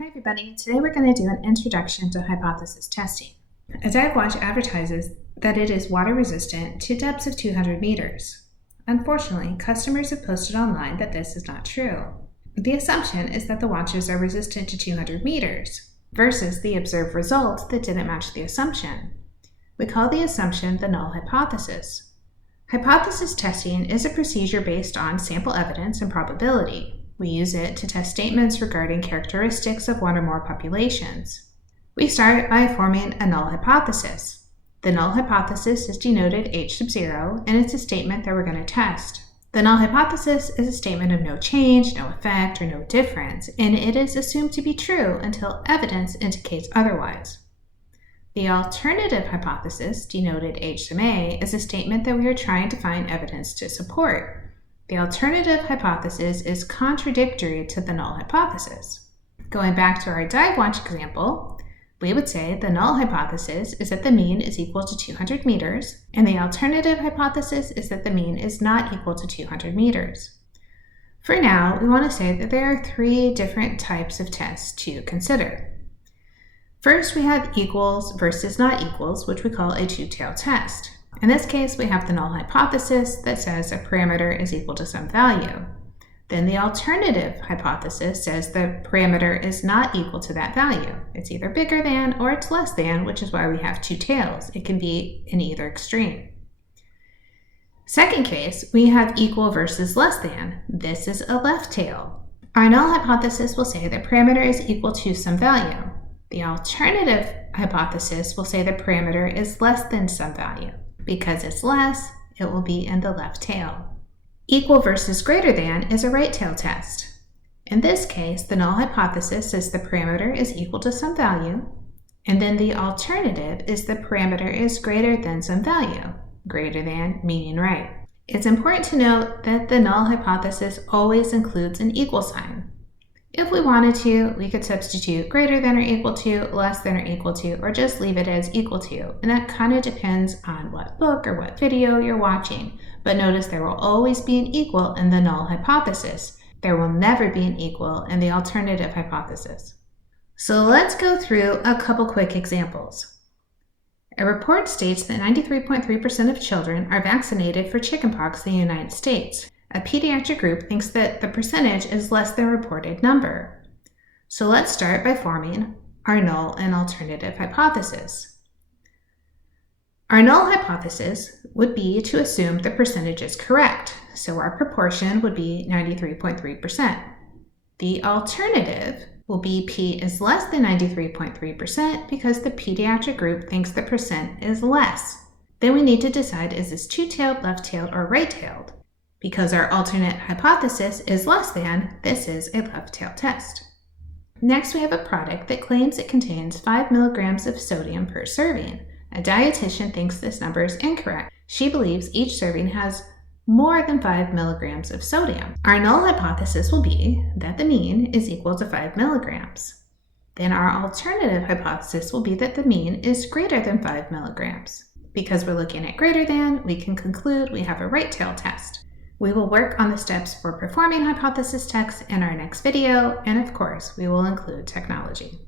Hi everybody, today we're going to do an introduction to hypothesis testing. A dive watch advertises that it is water resistant to depths of 200 meters. Unfortunately, customers have posted online that this is not true. The assumption is that the watches are resistant to 200 meters versus the observed result that didn't match the assumption. We call the assumption the null hypothesis. Hypothesis testing is a procedure based on sample evidence and probability. We use it to test statements regarding characteristics of one or more populations. We start by forming a null hypothesis. The null hypothesis is denoted H sub 0, and it's a statement that we're going to test. The null hypothesis is a statement of no change, no effect, or no difference, and it is assumed to be true until evidence indicates otherwise. The alternative hypothesis, denoted H sub A, is a statement that we are trying to find evidence to support. The alternative hypothesis is contradictory to the null hypothesis. Going back to our dive watch example, we would say the null hypothesis is that the mean is equal to 200 meters, and the alternative hypothesis is that the mean is not equal to 200 meters. For now, we want to say that there are three different types of tests to consider. First, we have equals versus not equals, which we call a two-tailed test. In this case, we have the null hypothesis that says a parameter is equal to some value. Then the alternative hypothesis says the parameter is not equal to that value. It's either bigger than or it's less than, which is why we have two tails. It can be in either extreme. Second case, we have equal versus less than. This is a left tail. Our null hypothesis will say the parameter is equal to some value. The alternative hypothesis will say the parameter is less than some value. Because it's less, it will be in the left tail. Equal versus greater than is a right tail test. In this case, the null hypothesis says the parameter is equal to some value, and then the alternative is the parameter is greater than some value, greater than meaning right. It's important to note that the null hypothesis always includes an equal sign. If we wanted to, we could substitute greater than or equal to, less than or equal to, or just leave it as equal to. And that kind of depends on what book or what video you're watching. But notice there will always be an equal in the null hypothesis. There will never be an equal in the alternative hypothesis. So let's go through a couple quick examples. A report states that 93.3% of children are vaccinated for chickenpox in the United States. A pediatric group thinks that the percentage is less than reported number. So let's start by forming our null and alternative hypothesis. Our null hypothesis would be to assume the percentage is correct, so our proportion would be 93.3%. The alternative will be P is less than 93.3% because the pediatric group thinks the percent is less. Then we need to decide, is this two-tailed, left-tailed, or right-tailed? Because our alternate hypothesis is less than, this is a left-tailed test. Next, we have a product that claims it contains 5 milligrams of sodium per serving. A dietitian thinks this number is incorrect. She believes each serving has more than 5 milligrams of sodium. Our null hypothesis will be that the mean is equal to 5 milligrams. Then our alternative hypothesis will be that the mean is greater than 5 milligrams. Because we're looking at greater than, we can conclude we have a right-tailed test. We will work on the steps for performing hypothesis tests in our next video, and of course, we will include technology.